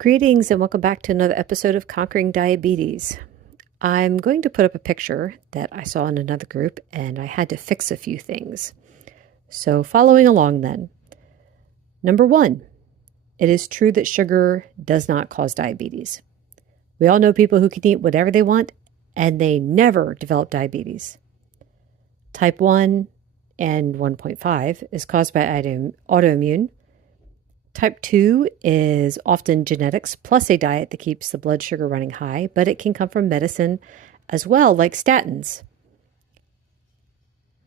Greetings and welcome back to another episode of Conquering Diabetes. I'm going to put up a picture that I saw in another group and I had to fix a few things. So following along then. Number 1, it is true that sugar does not cause diabetes. We all know people who can eat whatever they want and they never develop diabetes. Type 1 and 1.5 is caused by autoimmune. Type 2 is often genetics plus a diet that keeps the blood sugar running high, but it can come from medicine as well, like statins.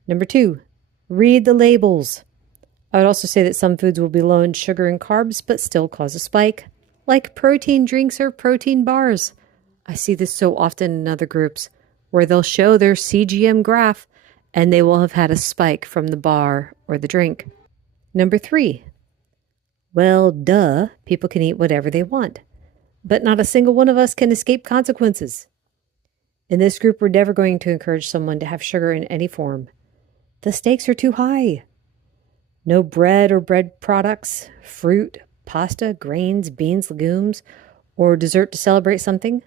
Number 2, read the labels. I would also say that some foods will be low in sugar and carbs, but still cause a spike, like protein drinks or protein bars. I see this so often in other groups where they'll show their CGM graph and they will have had a spike from the bar or the drink. Number 3, well, duh, people can eat whatever they want, but not a single one of us can escape consequences. In this group, we're never going to encourage someone to have sugar in any form. The stakes are too high. No bread or bread products, fruit, pasta, grains, beans, legumes, or dessert to celebrate something.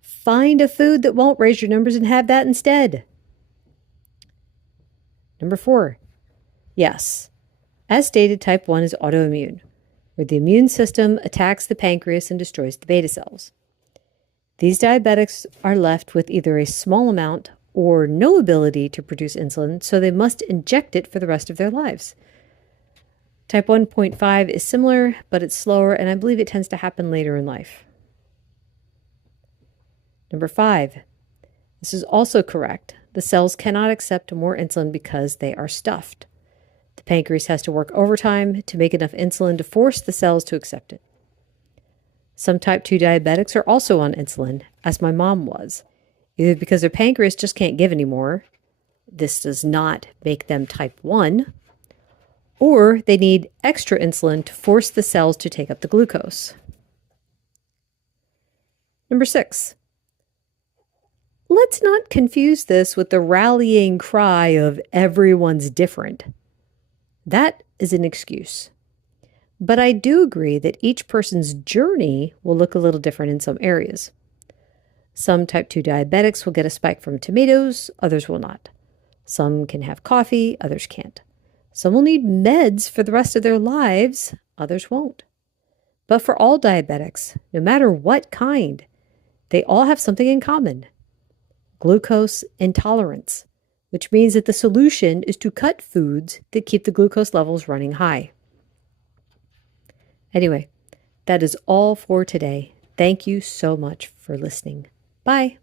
Find a food that won't raise your numbers and have that instead. Number 4, yes. As stated, type 1 is autoimmune, where the immune system attacks the pancreas and destroys the beta cells. These diabetics are left with either a small amount or no ability to produce insulin, so they must inject it for the rest of their lives. Type 1.5 is similar, but it's slower, and I believe it tends to happen later in life. Number 5, this is also correct. The cells cannot accept more insulin because they are stuffed. The pancreas has to work overtime to make enough insulin to force the cells to accept it. Some type 2 diabetics are also on insulin, as my mom was, either because their pancreas just can't give anymore. This does not make them type 1, or they need extra insulin to force the cells to take up the glucose. Number 6, let's not confuse this with the rallying cry of everyone's different. That is an excuse. But I do agree that each person's journey will look a little different in some areas. Some type 2 diabetics will get a spike from tomatoes, others will not. Some can have coffee, others can't. Some will need meds for the rest of their lives, others won't. But for all diabetics, no matter what kind, they all have something in common: glucose intolerance, which means that the solution is to cut foods that keep the glucose levels running high. Anyway, that is all for today. Thank you so much for listening. Bye.